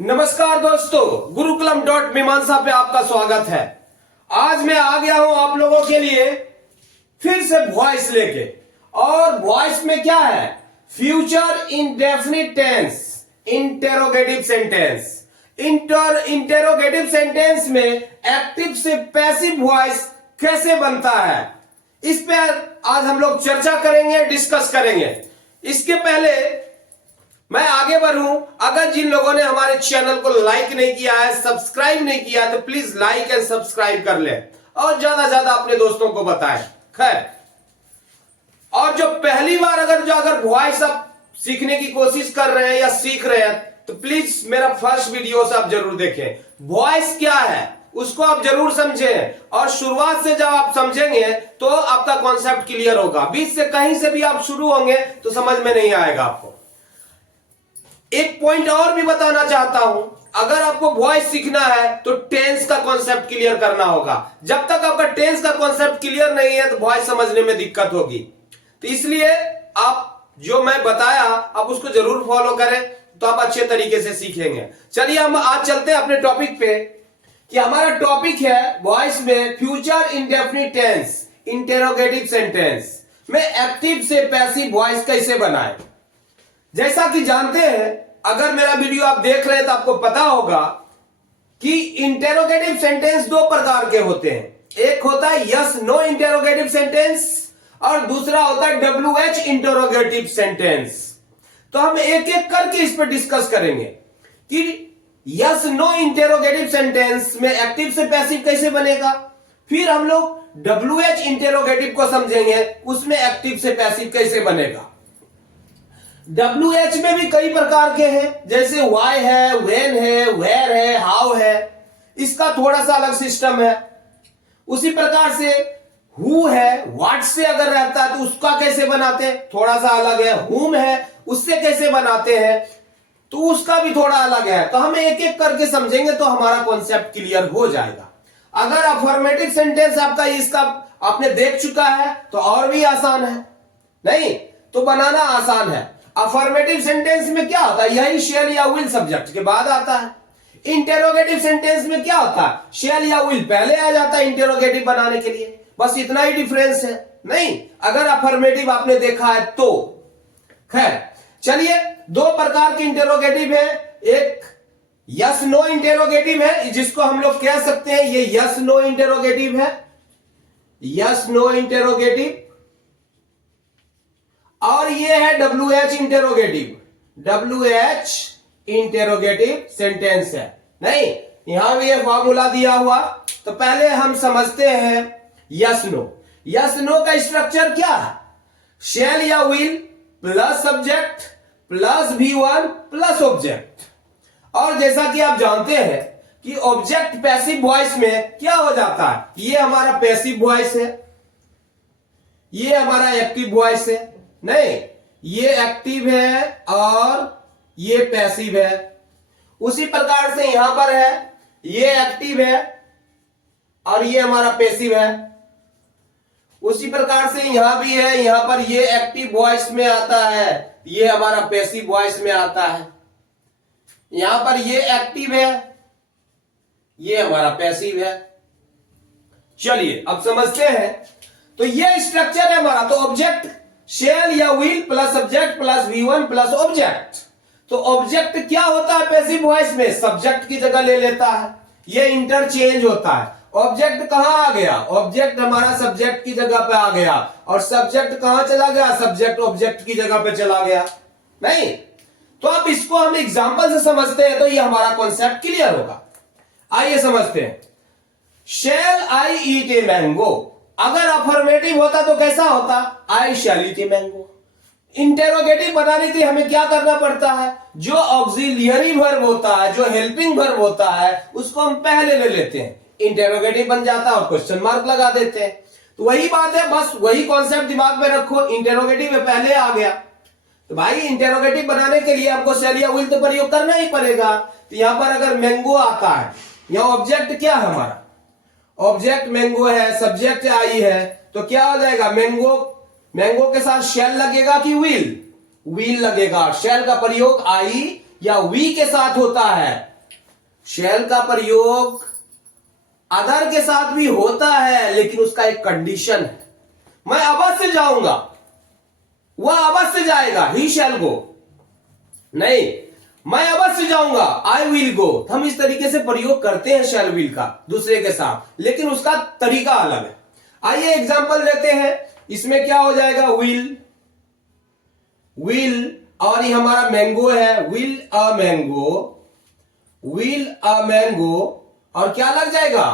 नमस्कार दोस्तों, गुरुकुलम डॉट मीमांसा पे आपका स्वागत है। आज मैं आ गया हूं आप लोगों के लिए फिर से वॉइस लेके। और वॉइस में क्या है? Future indefinite tense, interrogative sentence. Interrogative sentence में एक्टिव से पैसिव वॉइस कैसे बनता है, इस पे आज हम लोग चर्चा करेंगे, डिस्कस करेंगे। इसके पहले मैं आगे बढ़ूं, अगर जिन लोगों ने हमारे चैनल को लाइक नहीं किया है, सब्सक्राइब नहीं किया है, तो प्लीज लाइक एंड सब्सक्राइब कर ले और ज्यादा ज्यादा अपने दोस्तों को बताएं। खैर, और जो पहली बार अगर वॉइस आप सीखने की कोशिश कर रहे हैं या सीख रहे हैं, तो प्लीज मेरा फर्स्ट वीडियो से आप जरूर देखें। वॉइस क्या है उसको आप जरूर समझें, और शुरुआत से जब आप समझेंगे तो आपका कॉन्सेप्ट क्लियर होगा। बीच से कहीं से भी आप शुरू होंगे तो समझ में नहीं आएगा आपको। एक पॉइंट और भी बताना चाहता हूं, अगर आपको वॉइस सीखना है तो टेंस का कॉन्सेप्ट क्लियर करना होगा। जब तक आपका टेंस का कॉन्सेप्ट क्लियर नहीं है तो वॉइस समझने में दिक्कत होगी। तो इसलिए आप जो मैं बताया आप उसको जरूर फॉलो करें, तो आप अच्छे तरीके से सीखेंगे। चलिए हम आज चलते हैं अपने टॉपिक पे, कि हमारा टॉपिक है वॉइस में future indefinite tense, interrogative sentence में एक्टिव से पैसिव वॉइस कैसे बनाएं। जैसा कि जानते हैं, अगर मेरा वीडियो आप देख रहे हैं तो आपको पता होगा कि इंटेरोगेटिव सेंटेंस दो प्रकार के होते हैं। एक होता है यस नो इंटेरोगेटिव सेंटेंस और दूसरा होता है WH इंटेरोगेटिव सेंटेंस। तो हम एक एक करके इस पर डिस्कस करेंगे कि यस नो इंटेरोगेटिव सेंटेंस में एक्टिव से पैसिव कैसे बनेगा। फिर हम लोग WH इंटेरोगेटिव को समझेंगे, उसमें एक्टिव से पैसिव कैसे बनेगा। WH में भी कई प्रकार के हैं, जैसे वाई है, व्हेन है, वेयर है, हाउ है, इसका थोड़ा सा अलग सिस्टम है। उसी प्रकार से हु है, व्हाट से अगर रहता है तो उसका कैसे बनाते हैं, थोड़ा सा अलग है। हुम है, उससे कैसे बनाते हैं तो उसका भी थोड़ा अलग है। तो हम एक एक करके समझेंगे तो हमारा कॉन्सेप्ट क्लियर हो जाएगा। अगर अफर्मेटिव सेंटेंस आपका इसका आपने देख चुका है तो और भी आसान है, नहीं तो बनाना आसान है। अफर्मेटिव सेंटेंस में क्या होता है, यही शेल या विल सब्जेक्ट के बाद आता है। इंटेरोगेटिव सेंटेंस में क्या होता है, शेल या विल पहले आ जाता है इंटेरोगेटिव बनाने के लिए। बस इतना ही डिफरेंस है, नहीं अगर अफर्मेटिव आपने देखा है तो। खैर चलिए, दो प्रकार के इंटेरोगेटिव है। एक यस नो इंटेरोगेटिव है, जिसको हम लोग कह सकते हैं ये यस नो इंटेरोगेटिव है, यस नो इंटेरोगेटिव। और ये है WH interrogative, WH interrogative sentence है। नहीं, यहां भी ये फॉर्मूला दिया हुआ। तो पहले हम समझते हैं यस नो। यस नो का स्ट्रक्चर क्या है, शेल या will plus subject plus V1 plus object. और जैसा कि आप जानते हैं कि ऑब्जेक्ट पैसिव वॉइस में क्या हो जाता है, ये हमारा पैसिव वॉइस है, ये हमारा एक्टिव वॉइस है। नहीं, ये एक्टिव है और ये पैसिव है। उसी प्रकार से यहां पर है, ये एक्टिव है और ये हमारा पैसिव है। उसी प्रकार से यहां भी है, यहां पर ये एक्टिव वॉइस में आता है, ये हमारा पैसिव वॉइस में आता है। यहां पर ये एक्टिव है, ये हमारा पैसिव है। चलिए अब समझते हैं। तो ये स्ट्रक्चर है हमारा। तो ऑब्जेक्ट शेल या will plus subject plus V1 plus object. तो ऑब्जेक्ट क्या होता है पैसिव वॉइस में, सब्जेक्ट की जगह ले लेता है, ये इंटरचेंज होता है। ऑब्जेक्ट कहां आ गया, ऑब्जेक्ट हमारा सब्जेक्ट की जगह पे आ गया, और सब्जेक्ट कहां चला गया, सब्जेक्ट ऑब्जेक्ट की जगह पे चला गया। नहीं, तो अब इसको हम एग्जांपल से समझते हैं तो ये हमारा कॉन्सेप्ट क्लियर होगा। आइए समझते हैं। Shall I eat a mango, अगर अफर्मेटिव होता तो कैसा होता, आई शैल ईट ए मैंगो। इंटेरोगेटिव बनाने के लिए हमें क्या करना पड़ता है, जो ऑक्सिलियरी वर्ब होता है, जो हेल्पिंग वर्ब होता है, उसको हम पहले ले लेते हैं, इंटेरोगेटिव बन जाता है और क्वेश्चन मार्क लगा देते हैं। तो वही बात है, बस वही कॉन्सेप्ट दिमाग में रखो। इंटेरोगेटिव में पहले आ गया तो भाई इंटेरोगेटिव बनाने के लिए आपको शेल या विल तो प्रयोग करना ही पड़ेगा। तो यहां पर अगर मैंगो आता है, यहां ऑब्जेक्ट क्या है हमारा, ऑब्जेक्ट मैंगो है, सब्जेक्ट आई है, तो क्या हो जाएगा, मैंगो, मैंगो के साथ शेल लगेगा कि विल, विल लगेगा। शेल का प्रयोग आई या वी के साथ होता है, शैल का प्रयोग अदर के साथ भी होता है, लेकिन उसका एक कंडीशन है। मैं अवश्य जाऊंगा, वह अवश्य जाएगा, ही शैल गो। नहीं, मैं अवश्य जाऊंगा, आई विल गो। हम इस तरीके से प्रयोग करते हैं शैल विल का दूसरे के साथ, लेकिन उसका तरीका अलग है। आइए एग्जांपल लेते हैं। इसमें क्या हो जाएगा, विल, विल, और ये हमारा मैंगो है, will a mango, will a mango, और क्या लग जाएगा,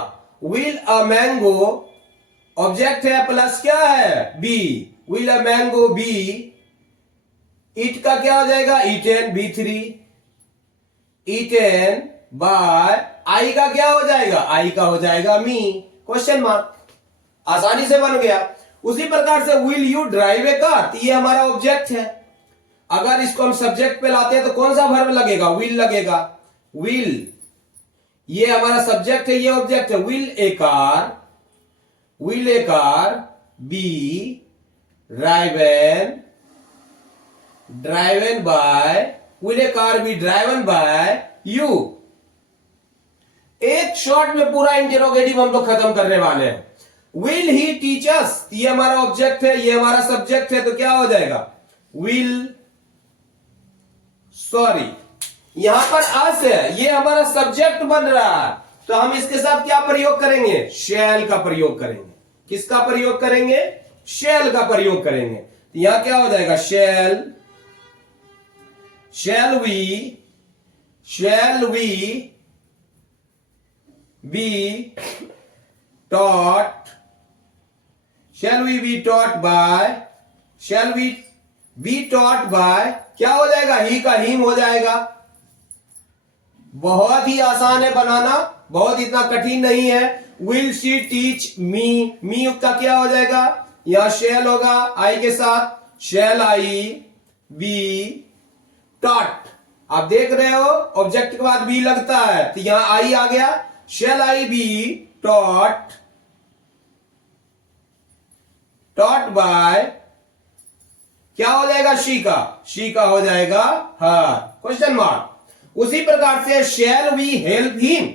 विल अ मैंगो, ऑब्जेक्ट है प्लस क्या है, B, will a mango B, it का क्या हो जाएगा, ईटेन, B3, ईटेन बाय, आई का क्या हो जाएगा, आई का हो जाएगा मी, क्वेश्चन मार्क। आसानी से बन गया। उसी प्रकार से will you drive a car, ये हमारा ऑब्जेक्ट है। अगर इसको हम सब्जेक्ट पे लाते हैं तो कौन सा वर्ब लगेगा, विल लगेगा। विल, ये हमारा सब्जेक्ट है, ये ऑब्जेक्ट है। Will a car, will a car be driven, driven by, will a car be driven bye you. एक शॉट में पूरा इंटेरोगेटिव हम लोग खत्म करने वाले हैं। विल ही टीच अस, ये हमारा ऑब्जेक्ट है, ये हमारा सब्जेक्ट है, तो क्या हो जाएगा, विल, सॉरी यहां पर अस है, ये हमारा सब्जेक्ट बन रहा है, तो हम इसके साथ क्या प्रयोग करेंगे, शैल का प्रयोग करेंगे। किसका प्रयोग करेंगे, शैल का प्रयोग करेंगे। तो यहां क्या हो जाएगा, shall, shall we be taught, shall we be taught by, shall we be taught by, क्या हो जाएगा, ही का हिम हो जाएगा। बहुत ही आसान है बनाना, बहुत इतना कठिन नहीं है। विल शी टीच मी, मी का क्या हो जाएगा, यहां शैल होगा आई के साथ, शैल आई बी टॉट। आप देख रहे हो ऑब्जेक्ट के बाद बी लगता है, तो यहां आई आ गया, शैल आई बी टॉट, टॉट बाय, क्या हो जाएगा, शी का हो जाएगा हर, क्वेश्चन मार्क। उसी प्रकार से शैल वी हेल्प हिम,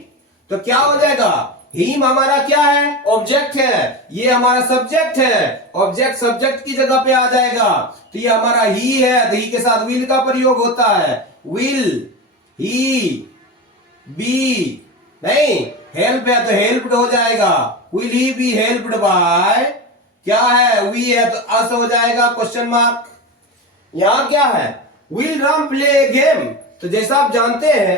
तो क्या हो जाएगा, हिम हमारा क्या है, ऑब्जेक्ट है, ये हमारा सब्जेक्ट है, ऑब्जेक्ट सब्जेक्ट की जगह पे आ जाएगा, तो ये हमारा ही है, तो ही के साथ विल का प्रयोग होता है। विल ही बी, नहीं हेल्प है तो हेल्प्ड हो जाएगा, will he be helped bye, क्या है, वी है तो अस हो जाएगा, क्वेश्चन मार्क। यहां क्या है, विल राम प्ले गेम, तो जैसा आप जानते हैं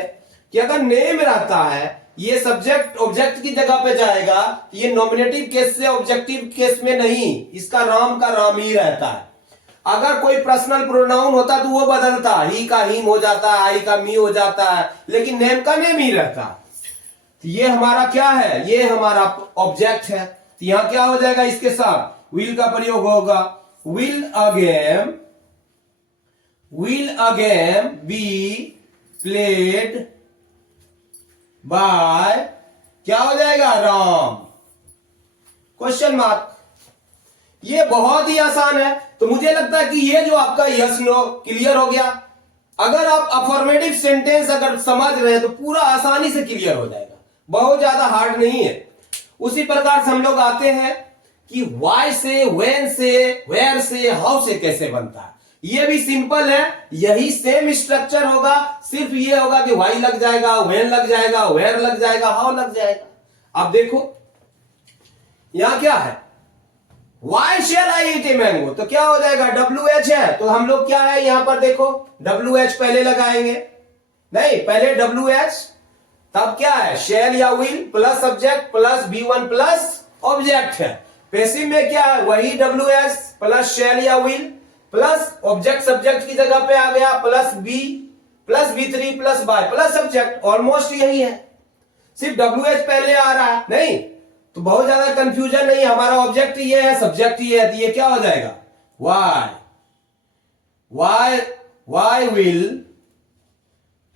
कि अगर नेम रहता है, ये सब्जेक्ट ऑब्जेक्ट की जगह पे जाएगा, ये नॉमिनेटिव केस से ऑब्जेक्टिव केस में नहीं, इसका राम का राम ही रहता है। अगर कोई पर्सनल प्रोनाउन होता तो वो बदलता, ही का हिम हो जाता है, आई का मी हो जाता है, लेकिन नेम का नेम ही रहता। तो ये हमारा क्या है, ये हमारा ऑब्जेक्ट है, तो यहां क्या हो जाएगा, इसके साथ विल का प्रयोग होगा। Will again B played bye, क्या हो जाएगा, राम, क्वेश्चन मार्क। ये बहुत ही आसान है। तो मुझे लगता है कि ये जो आपका यस नो क्लियर हो गया। अगर आप अफर्मेटिव सेंटेंस अगर समझ रहे हैं तो पूरा आसानी से क्लियर हो जाएगा, बहुत ज्यादा हार्ड नहीं है। उसी प्रकार से हम लोग आते हैं कि वाई से, व्हेन से, वेयर से, हाउ से कैसे बनता है। ये भी सिंपल है, यही सेम स्ट्रक्चर होगा, सिर्फ ये होगा कि वाई लग जाएगा, व्हेन लग जाएगा, वेयर लग जाएगा, हाउ लग जाएगा। अब देखो यहां क्या है, Y shell I eat a mango, तो क्या हो जाएगा, WH है, तो हम लोग क्या है यहां पर देखो, WH पहले लगाएंगे, नहीं पहले WH, तब क्या है, शैल या will plus subject plus B1 plus object है। पैसिव में क्या है, वही WH प्लस शैल या विल प्लस ऑब्जेक्ट सब्जेक्ट की जगह पे आ गया, plus B plus B3 plus by plus subject, almost यही है, सिर्फ WH पहले आ रहा है, नहीं तो बहुत ज्यादा कंफ्यूजन नहीं। हमारा ऑब्जेक्ट ये है, सब्जेक्ट ये है, तो ये क्या हो जाएगा, why will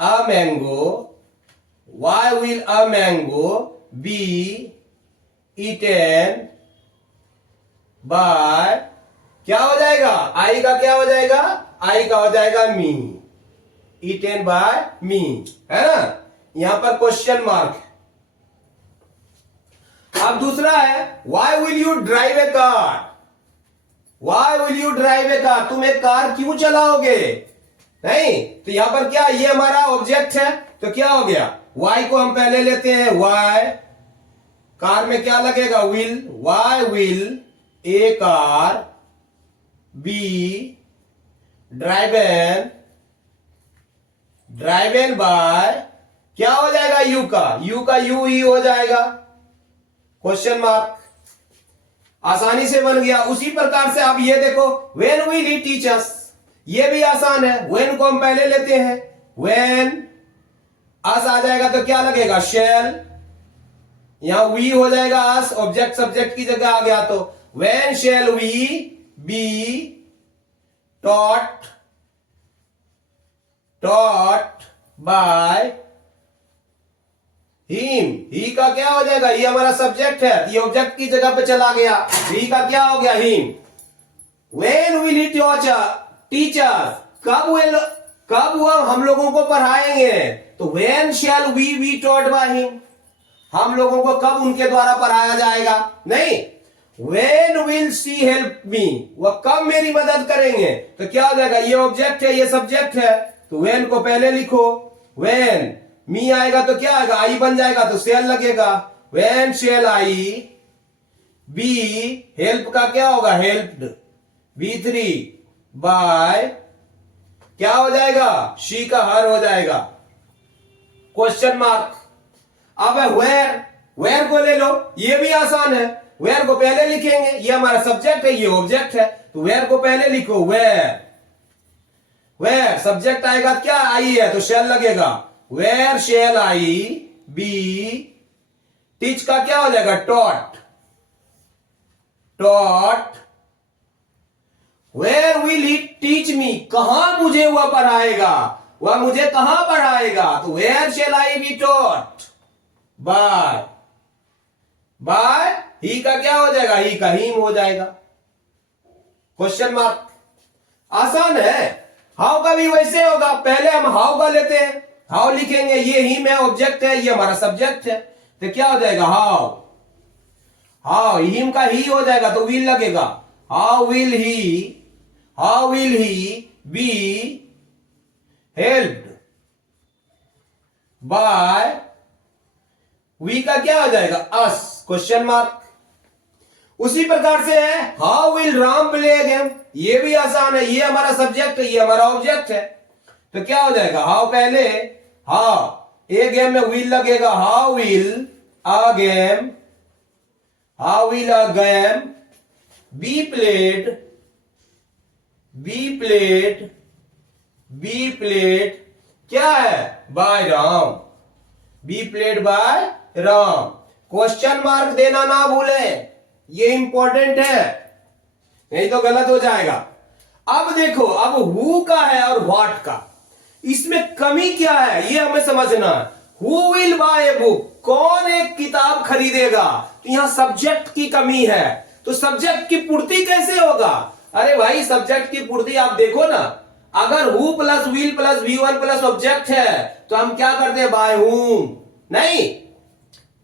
a mango be eaten by, क्या हो जाएगा, आई का क्या हो जाएगा, आई का हो जाएगा मी, ईटेन बाय मी, है ना। यहां पर क्वेश्चन मार्क है। अब दूसरा है why will you drive a car, why will you drive a car, तुम एक कार क्यों चलाओगे। नहीं, तो यहां पर क्या, ये हमारा ऑब्जेक्ट है, तो क्या हो गया, वाई को हम पहले लेते हैं, वाई, कार में क्या लगेगा, will, why will a car be driven by, क्या हो जाएगा, यू का यू ही हो जाएगा, क्वेश्चन मार्क, आसानी से बन गया। उसी प्रकार से आप ये देखो, when will he teach us, ये भी आसान है, व्हेन को हम पहले लेते हैं, व्हेन अस आ जाएगा तो क्या लगेगा, शैल, यहां वी हो जाएगा, अस ऑब्जेक्ट सब्जेक्ट की जगह आ गया, तो when shall we be taught by him, he का क्या हो जाएगा, ये हमारा सब्जेक्ट है, ये ऑब्जेक्ट की जगह पे चला गया, ही का क्या हो गया, him. When will he teacher, कब वो हम लोगों को पढ़ाएंगे, तो when shall we be taught by him, हम लोगों को कब उनके द्वारा पढ़ाया जाएगा। नहीं, when will she help me, वह कब मेरी मदद करेंगे, तो क्या हो जाएगा, ये ऑब्जेक्ट है, ये सब्जेक्ट है, तो व्हेन को पहले लिखो, व्हेन मी आएगा तो क्या आएगा, आई बन जाएगा, तो शेल लगेगा, when shall I be, help का क्या होगा, हेल्प्ड, V3 बाय, क्या हो जाएगा, शी का हर हो जाएगा, क्वेश्चन मार्क। अब है वेयर को ले लो, ये भी आसान है, वेयर को पहले लिखेंगे, ये हमारा सब्जेक्ट है, ये ऑब्जेक्ट है, तो वेयर को पहले लिखो, वेयर सब्जेक्ट आएगा, क्या आई है, तो शेल लगेगा, where shall I be, teach का क्या हो जाएगा, taught, where will he teach me, कहां मुझे वह पढ़ाएगा, वह मुझे कहां पढ़ाएगा, तो where shall I be taught by he का क्या हो जाएगा, ही का हिम हो जाएगा, क्वेश्चन मार्क। आसान है। हाउ का भी वैसे होगा, पहले हम हाउ का लेते हैं, हाउ लिखेंगे, ये हिम है, ऑब्जेक्ट है, ये हमारा सब्जेक्ट है, तो क्या हो जाएगा, हाउ हिम का ही हो जाएगा, तो विल लगेगा, how will he be helped by, we का क्या हो जाएगा, अस, क्वेश्चन मार्क। उसी प्रकार से है how will Ram play game, ये भी आसान है, ये हमारा सब्जेक्ट है, ये हमारा ऑब्जेक्ट है, तो क्या हो जाएगा, हाउ पहले, हाउ ए गेम में विल लगेगा, how will a game be played क्या है, by Ram, be played by Ram, question mark देना ना भूले, ये इंपॉर्टेंट है, नहीं तो गलत हो जाएगा। अब देखो, अब हु का है और व्हाट का, इसमें कमी क्या है ये हमें समझना है। Who will buy a book, कौन एक किताब खरीदेगा, तो यहां सब्जेक्ट की कमी है, तो सब्जेक्ट की पूर्ति कैसे होगा। अरे भाई, सब्जेक्ट की पूर्ति आप देखो ना, अगर who plus will plus V1 plus object है तो हम क्या करते हैं, बाय हुम। नहीं,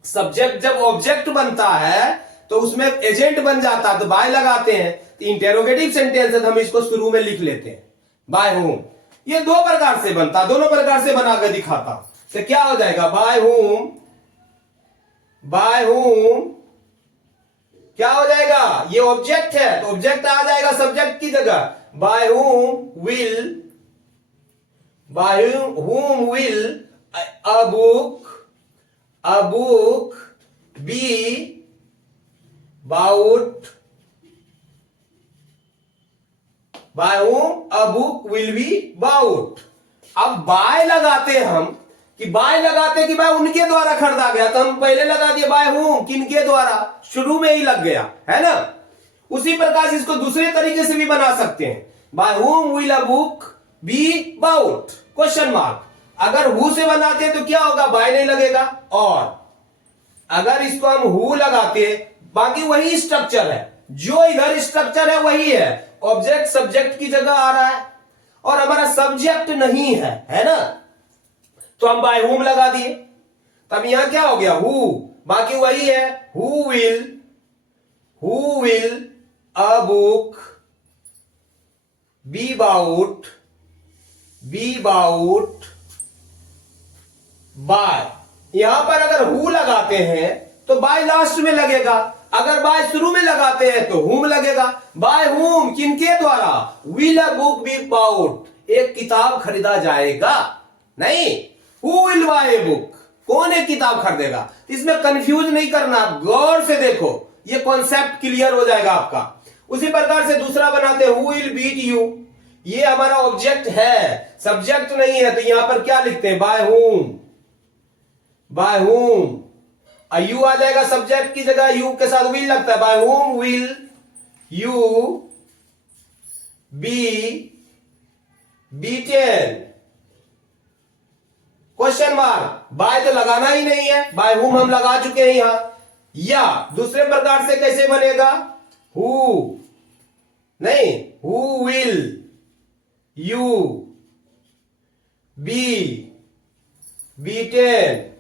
सब्जेक्ट जब ऑब्जेक्ट बनता है तो उसमें एजेंट बन जाता है, तो बाय लगाते हैं, तो इंटेरोगेटिव सेंटेंस है तो हम इसको शुरू में लिख लेते हैं बाय हुम। ये दो प्रकार से बनता, दोनों प्रकार से बनाकर दिखाता, तो क्या हो जाएगा, बाय हुम क्या हो जाएगा, ये ऑब्जेक्ट है तो ऑब्जेक्ट आ जाएगा सब्जेक्ट की जगह, bye whom will a book be bought, by whom a book will be bought। अब बाय लगाते हम कि भाई उनके द्वारा खरीदा गया, तो हम पहले लगा दिए बाय हूम, किनके द्वारा, शुरू में ही लग गया है ना। उसी प्रकार इसको दूसरे तरीके से भी बना सकते हैं, by whom will a book be bought, question mark. अगर हु से बनाते तो क्या होगा, बाय नहीं लगेगा, और अगर इसको हम हु लगाते, बाकी वही स्ट्रक्चर है, जो इधर स्ट्रक्चर है वही है, ऑब्जेक्ट सब्जेक्ट की जगह आ रहा है और हमारा सब्जेक्ट नहीं है ना। तो हम बाय हुम लगा दिए, तब यहां क्या हो गया, हु, बाकी वही है, who will a book be bought by. यहां पर अगर हु लगाते हैं तो बाय लास्ट में लगेगा, अगर बाय शुरू में लगाते हैं तो हुम लगेगा। बाय हुम, किनके द्वारा, will a book be bought, एक किताब खरीदा जाएगा, नहीं, who will buy a book, कौन एक किताब खरीदेगा। इसमें कंफ्यूज नहीं करना, आप गौर से देखो, ये कॉन्सेप्ट क्लियर हो जाएगा आपका। उसी प्रकार से दूसरा बनाते हैं, हु विल बीट यू, ये हमारा ऑब्जेक्ट है, सब्जेक्ट नहीं है, तो यहां पर क्या लिखते हैं, बाय हुम, यू आ जाएगा सब्जेक्ट की जगह, यू के साथ विल लगता है, by whom will you be beaten, question mark, by तो लगाना ही नहीं है, बाय हुम हम लगा चुके हैं यहां। या दूसरे प्रकार से कैसे बनेगा, हु नहीं, who will you be beaten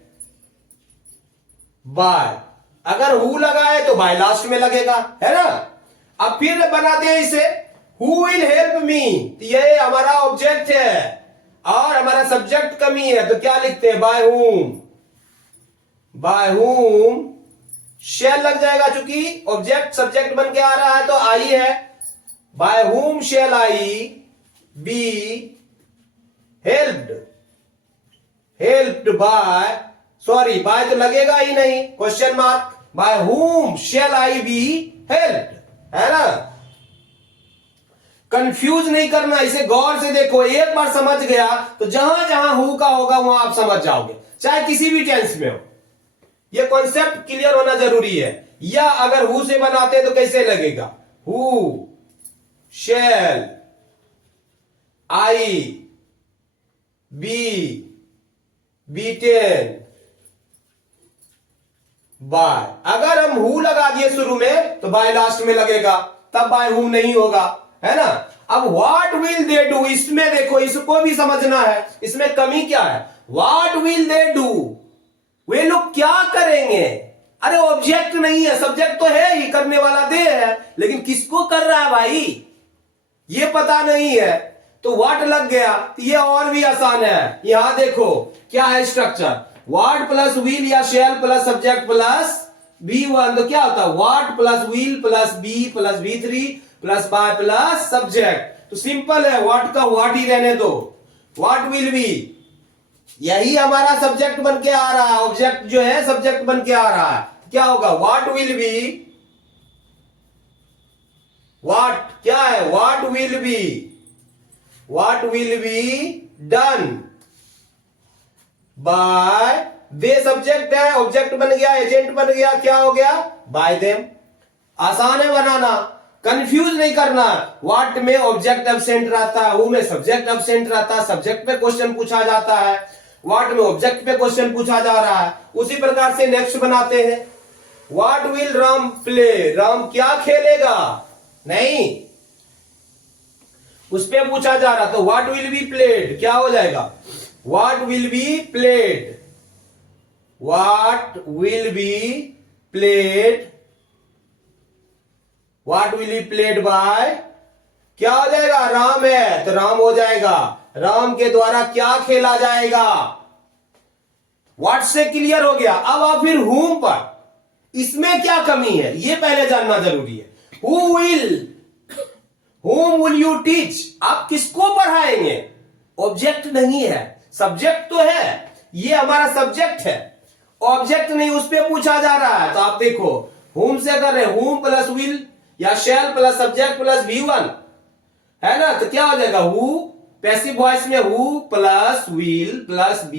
by, अगर हु लगाए तो बाय लास्ट में लगेगा, है ना। अब फिर बनाते हैं इसे, हु विल हेल्प मी, ये हमारा ऑब्जेक्ट है और हमारा सब्जेक्ट कमी है, तो क्या लिखते हैं, बाय हुम शेल लग जाएगा, चूंकि ऑब्जेक्ट सब्जेक्ट बन के आ रहा है तो आई है, by whom shall I be helped by, sorry by तो लगेगा ही नहीं, question mark, by whom shall I be helped, है ना। कंफ्यूज नहीं करना, इसे गौर से देखो, एक बार समझ गया तो जहां जहां हु का होगा वहां आप समझ जाओगे, चाहे किसी भी टेंस में हो, यह कॉन्सेप्ट क्लियर होना जरूरी है। या अगर हु से बनाते तो कैसे लगेगा, who shall I be beaten by, अगर हम हु लगा दिए शुरू में तो बाय लास्ट में लगेगा, तब बाय हुम नहीं होगा, है ना। अब व्हाट विल दे डू, इसमें देखो, इसको भी समझना है, इसमें कमी क्या है, व्हाट विल दे डू, वे लोग क्या करेंगे। अरे ऑब्जेक्ट नहीं है, सब्जेक्ट तो है ही, करने वाला दे है, लेकिन किसको कर रहा है भाई, ये पता नहीं है, तो व्हाट लग गया, तो ये और भी आसान है। यहां देखो क्या है स्ट्रक्चर, व्हाट प्लस विल या shall plus subject plus V1, तो क्या होता है, what plus will plus be plus V3 plus by plus subject, तो सिंपल है, व्हाट का व्हाट ही रहने दो, व्हाट विल बी, यही हमारा सब्जेक्ट बन के आ रहा है, ऑब्जेक्ट जो है सब्जेक्ट बन के आ रहा है, क्या होगा, व्हाट विल बी, व्हाट क्या है, what will be done by, they subject है, ऑब्जेक्ट बन गया, एजेंट बन गया, क्या हो गया, बाय देम। आसान है बनाना, कंफ्यूज नहीं करना, व्हाट में ऑब्जेक्ट एब्सेंट रहता है, हु में सब्जेक्ट एब्सेंट रहता है, सब्जेक्ट पे क्वेश्चन पूछा जाता है, व्हाट में ऑब्जेक्ट पे क्वेश्चन पूछा जा रहा है। उसी प्रकार से नेक्स्ट बनाते हैं, what will Ram play, Ram क्या खेलेगा, नहीं, उस पे पूछा जा रहा, तो व्हाट विल बी प्लेड, क्या हो जाएगा, what will be played, what will be played, what will be played bye, क्या हो जाएगा, राम है तो राम हो जाएगा, राम के द्वारा क्या खेला जाएगा। व्हाट से क्लियर हो गया। अब आप फिर हुम पर, इसमें क्या कमी है ये पहले जानना जरूरी है। Who will, whom will you teach, आप किसको पढ़ाएंगे, ऑब्जेक्ट नहीं है, सब्जेक्ट तो है, ये हमारा सब्जेक्ट है, ऑब्जेक्ट नहीं, उस पे पूछा जा रहा है। तो आप देखो whom से कर रहे हैं, whom प्लस will या shall plus subject plus V1, है ना, तो क्या हो जाएगा, who पैसिव वॉइस में who plus will plus B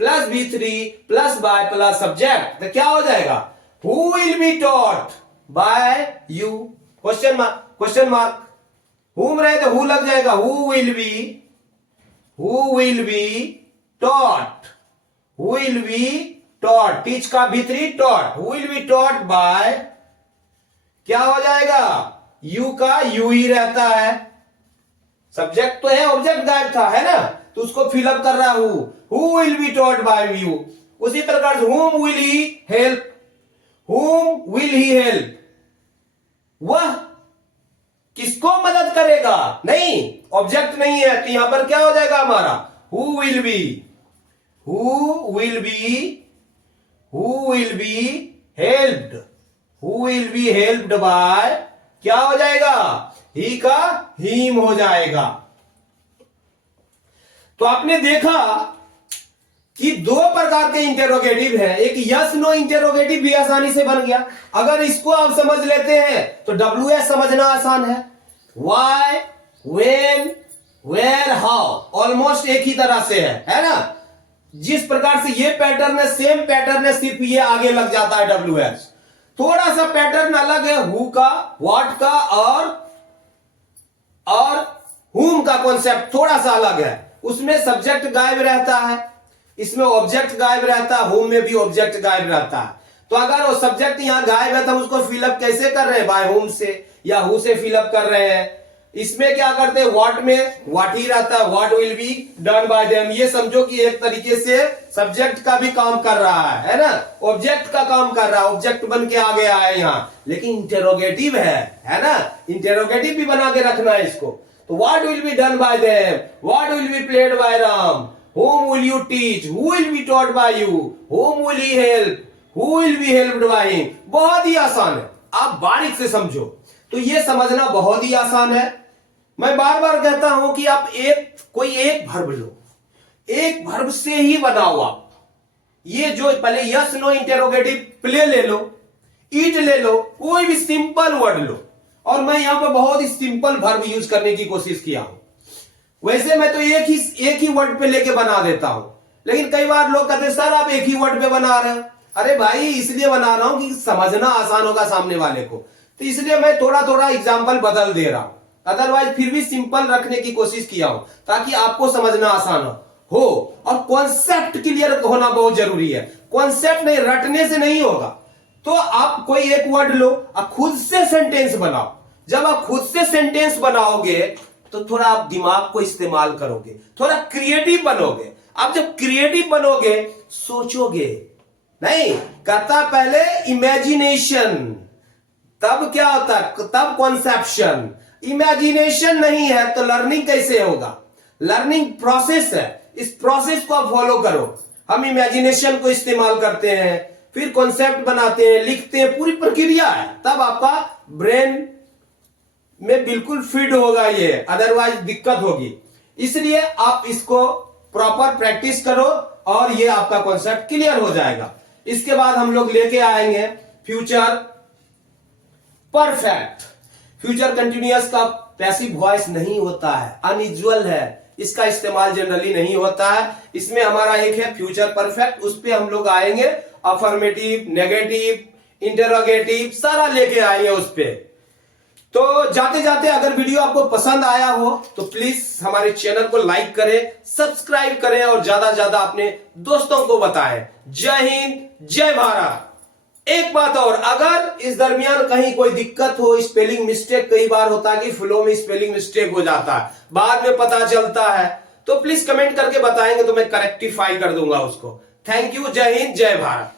plus B3 plus by plus subject, तो क्या हो जाएगा, who will be taught by you, question mark, whom रहे तो who लग जाएगा, who will be taught, teach का V3 taught, who will be taught by, क्या हो जाएगा, यू का यू ही रहता है, सब्जेक्ट तो है, ऑब्जेक्ट गायब था, है ना, तो उसको फिलअप कर रहा है who will be taught bye you. उसी प्रकार से whom will he help, whom will he help, वह किसको मदद करेगा, नहीं ऑब्जेक्ट नहीं है तो यहां पर क्या हो जाएगा हमारा who will be, who will be, who will be helped, who will be helped by क्या हो जाएगा ही का him हो जाएगा। तो आपने देखा कि दो प्रकार के इंटेरोगेटिव है, एक यस नो इंटेरोगेटिव भी आसानी से बन गया। अगर इसको आप समझ लेते हैं तो WH समझना आसान है, why, when, where, how almost एक ही तरह से है ना। जिस प्रकार से ये पैटर्न है सेम पैटर्न है, सिर्फ ये आगे लग जाता है WH। थोड़ा सा पैटर्न अलग है हु का, व्हाट का और हुम का कॉन्सेप्ट थोड़ा सा अलग है। उसमें सब्जेक्ट गायब रहता है, इसमें ऑब्जेक्ट गायब रहता है, होम में भी ऑब्जेक्ट गायब रहता है। तो अगर वो सब्जेक्ट यहां गायब है तो हम उसको फिलअप कैसे कर रहे हैं, बाय होम से या हु से फिलअप कर रहे हैं। इसमें क्या करते हैं व्हाट में व्हाट ही रहता है, what will be done by them. ये समझो कि एक तरीके से सब्जेक्ट का भी काम कर रहा है ना, ऑब्जेक्ट का काम कर रहा है, ऑब्जेक्ट बन के आ गया है यहां। लेकिन इंटेरोगेटिव है ना, इंटेरोगेटिव भी बना के रखना है इसको। तो what will be done by them, what will be played by Ram, whom will you teach, who will be taught by you, whom will he help, who will be helped by him। बहुत ही आसान है, आप बारीक से समझो तो ये समझना बहुत ही आसान है। मैं बार बार कहता हूं कि आप कोई एक वर्ब लो, एक वर्ब से ही बनाओ आप। ये जो पहले यस नो इंटेरोगेटिव प्ले ले लो, ईट ले लो, कोई भी सिंपल वर्ड लो। और मैं यहां पर बहुत ही सिंपल वर्ब यूज करने की कोशिश किया हूं। वैसे मैं तो एक ही वर्ड पे लेके बना देता हूं, लेकिन कई बार लोग कहते हैं सर आप एक ही वर्ड पे बना रहे हैं। अरे भाई इसलिए बना रहा हूं कि समझना आसान होगा सामने वाले को, तो इसलिए मैं थोड़ा थोड़ा एग्जांपल बदल दे रहा हूं। अदरवाइज फिर भी सिंपल रखने की कोशिश किया हूं ताकि आपको समझना आसान हो। और कॉन्सेप्ट क्लियर होना बहुत जरूरी है, कॉन्सेप्ट नहीं रटने से नहीं होगा। तो आप कोई एक वर्ड लो और खुद से सेंटेंस बनाओ। जब आप खुद से सेंटेंस बनाओगे तो थोड़ा आप दिमाग को इस्तेमाल करोगे, थोड़ा क्रिएटिव बनोगे। आप जब क्रिएटिव बनोगे सोचोगे नहीं, करता पहले इमेजिनेशन, तब क्या होता है, तब कॉन्सेप्शन। इमेजिनेशन नहीं है तो लर्निंग कैसे होगा, लर्निंग प्रोसेस है, इस प्रोसेस को आप फॉलो करो। हम इमेजिनेशन को इस्तेमाल करते हैं, फिर कॉन्सेप्ट बनाते हैं, लिखते हैं, पूरी प्रक्रिया है, तब आपका ब्रेन में बिल्कुल फिट होगा ये, अदरवाइज दिक्कत होगी। इसलिए आप इसको प्रॉपर प्रैक्टिस करो और ये आपका कॉन्सेप्ट क्लियर हो जाएगा। इसके बाद हम लोग लेके आएंगे फ्यूचर परफेक्ट। फ्यूचर कंटिन्यूअस का पैसिव वॉइस नहीं होता है, अनयूजुअल है, इसका इस्तेमाल जनरली नहीं होता है। इसमें हमारा एक है फ्यूचर परफेक्ट, उस पे हम लोग आएंगे। अफर्मेटिव, नेगेटिव, इंटरोगेटिव सारा लेके आएंगे उस पे। तो जाते जाते अगर वीडियो आपको पसंद आया हो तो प्लीज हमारे चैनल को लाइक करें, सब्सक्राइब करें और ज्यादा से ज्यादा अपने दोस्तों को बताएं। जय हिंद, जय भारत। एक बात और, अगर इस दरमियान कहीं कोई दिक्कत हो, स्पेलिंग मिस्टेक कई बार होता है कि फ्लो में स्पेलिंग मिस्टेक हो जाता है, बाद में पता चलता है, तो प्लीज कमेंट करके बताएंगे तो मैं करेक्टिफाई कर दूंगा उसको। थैंक यू, जय हिंद, जय भारत।